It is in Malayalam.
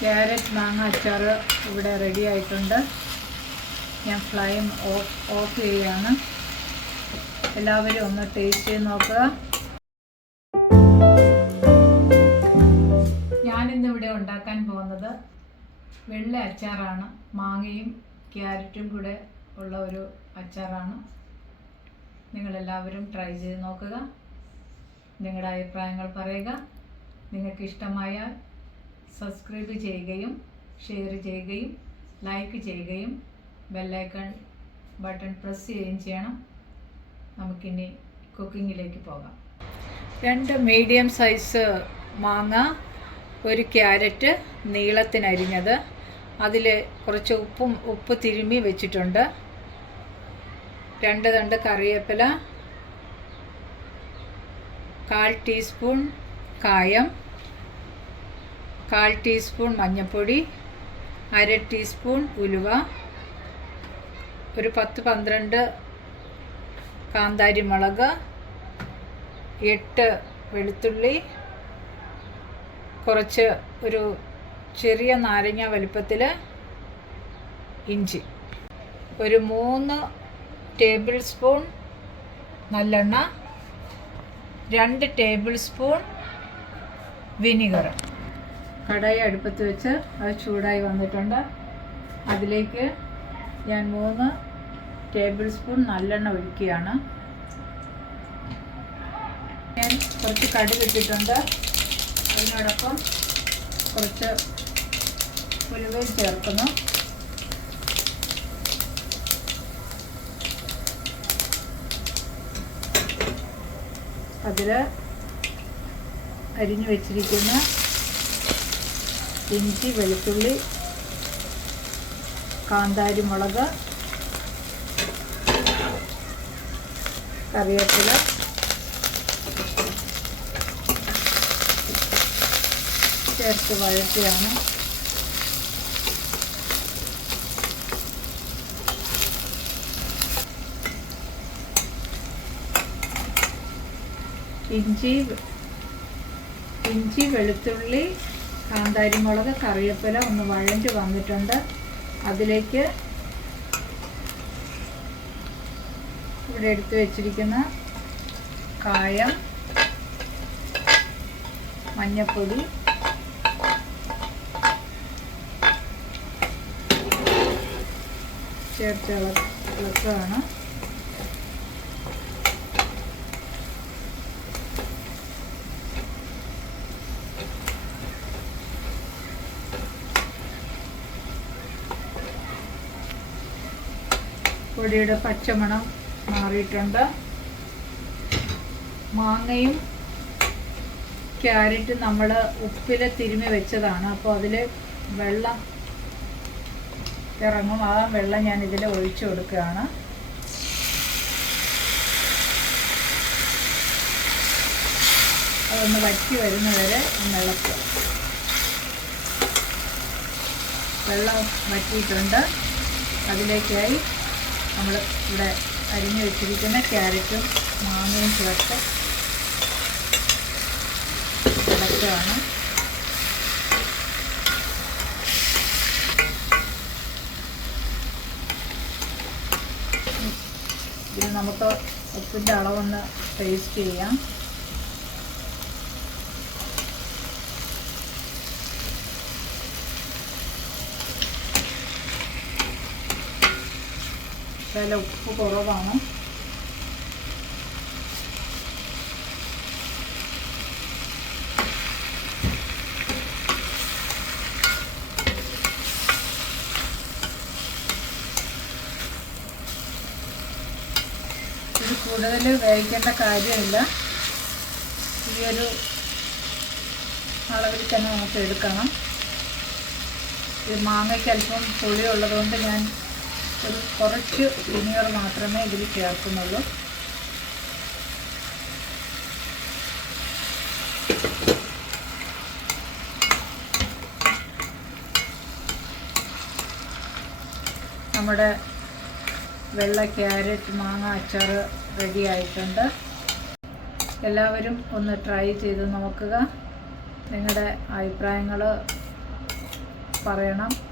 ക്യാരറ്റ് മാങ്ങ അച്ചാർ ഇവിടെ റെഡി ആയിട്ടുണ്ട്. ഞാൻ ഫ്ലെയിം ഓഫ് ചെയ്യുകയാണ്. എല്ലാവരും ഒന്ന് ടേസ്റ്റ് ചെയ്ത് നോക്കുക. ഞാനിന്നിവിടെ ഉണ്ടാക്കാൻ പോകുന്നത് വെള്ള അച്ചാറാണ്. മാങ്ങയും ക്യാരറ്റും കൂടെ ഉള്ള ഒരു അച്ചാറാണ്. നിങ്ങളെല്ലാവരും ട്രൈ ചെയ്ത് നോക്കുക. നിങ്ങളുടെ അഭിപ്രായങ്ങൾ പറയുക. നിങ്ങൾക്ക് ഇഷ്ടമായാൽ സബ്സ്ക്രൈബ് ചെയ്യുകയും ഷെയർ ചെയ്യുകയും ലൈക്ക് ചെയ്യുകയും ബെല്ലൈക്കൺ ബട്ടൺ പ്രസ് ചെയ്യുകയും ചെയ്യണം. നമുക്കിനി കുക്കിങ്ങിലേക്ക് പോകാം. 2 മീഡിയം സൈസ് മാങ്ങ, 1 ക്യാരറ്റ് നീളത്തിനരിഞ്ഞത്, അതിൽ കുറച്ച് ഉപ്പ് തിരുമ്മി വെച്ചിട്ടുണ്ട്, 2 തണ്ട് കറിവേപ്പില, 1/4 ടീസ്പൂൺ കായം, 1/4 ടീസ്പൂൺ മഞ്ഞൾപ്പൊടി, 1/2 ടീസ്പൂൺ ഉലുവ, ഒരു 10-12 കാന്താരി മുളക്, 8 വെളുത്തുള്ളി, കുറച്ച് ഒരു ചെറിയ നാരങ്ങ വലുപ്പത്തിൽ ഇഞ്ചി, ഒരു 3 ടേബിൾ സ്പൂൺ നല്ലെണ്ണ, 2 ടേബിൾ സ്പൂൺ വിനീഗർ. കടായി അടുപ്പത്ത് വെച്ച് അത് ചൂടായി വന്നിട്ടുണ്ട്. അതിലേക്ക് ഞാൻ 3 ടേബിൾ സ്പൂൺ നല്ലെണ്ണ ഒഴിക്കുകയാണ്. ഞാൻ കുറച്ച് കടുക് ഇട്ടിട്ടുണ്ട്. അതിനോടൊപ്പം കുറച്ച് ഉലുവയും ചേർക്കുന്നു. അതിൽ അരിഞ്ഞു വെച്ചിരിക്കുന്ന ഇഞ്ചി, വെളുത്തുള്ളി, കാന്താരി മുളക്, കറിവേപ്പില ചേർത്ത് വഴറ്റുകയാണ്. ഇഞ്ചി, വെളുത്തുള്ളി, കാന്താരി മുളക്, കറിവേപ്പില ഒന്ന് വഴഞ്ഞ് വന്നിട്ടുണ്ട്. അതിലേക്ക് ഇവിടെ എടുത്തു വെച്ചിരിക്കുന്ന കായം, മഞ്ഞൾപ്പൊടി, ചേർത്ത് ഇളക്കുകയാണ്. പൊടിയുടെ പച്ചമണം മാറിയിട്ടുണ്ട്. മാങ്ങയും ക്യാരറ്റും നമ്മൾ ഉപ്പിൽ തിരുമ്മി വെച്ചതാണ്. അപ്പോൾ അതിൽ വെള്ളം ഇറങ്ങും. ആ വെള്ളം ഞാൻ ഇതിൽ ഒഴിച്ചു കൊടുക്കുകയാണ്. അതൊന്ന് വറ്റി വരുന്നവരെ ഒന്ന് ഇളക്കുക. വെള്ളം വറ്റിയിട്ടുണ്ട്. അതിലേക്കായി നമ്മൾ ഇവിടെ അരിഞ്ഞു വെച്ചിരിക്കുന്ന ക്യാരറ്റും മാങ്ങയും ചേർത്ത് ഇളക്കുകയാണ്. ഇതിൽ നമുക്ക് ഉപ്പിൻ്റെ അളവൊന്ന് ടേസ്റ്റ് ചെയ്യാം. ചില ഉപ്പ് കുറവാണ്. ഇത് കൂടുതൽ വേവിക്കേണ്ട കാര്യമില്ല. ഈ ഒരു അളവിൽ തന്നെ നമുക്ക് എടുക്കണം. ഈ മാങ്ങയ്ക്ക് അല്പം പുളി ഉള്ളതുകൊണ്ട് ഞാൻ കുറച്ച് വിനീഗർ മാത്രമേ ഇതിൽ ചേർക്കുന്നുള്ളൂ. നമ്മുടെ വെള്ള ക്യാരറ്റ് മാങ്ങ അച്ചാർ റെഡി ആയിട്ടുണ്ട്. എല്ലാവരും ഒന്ന് ട്രൈ ചെയ്ത് നോക്കുക. നിങ്ങളുടെ അഭിപ്രായങ്ങൾ പറയണം.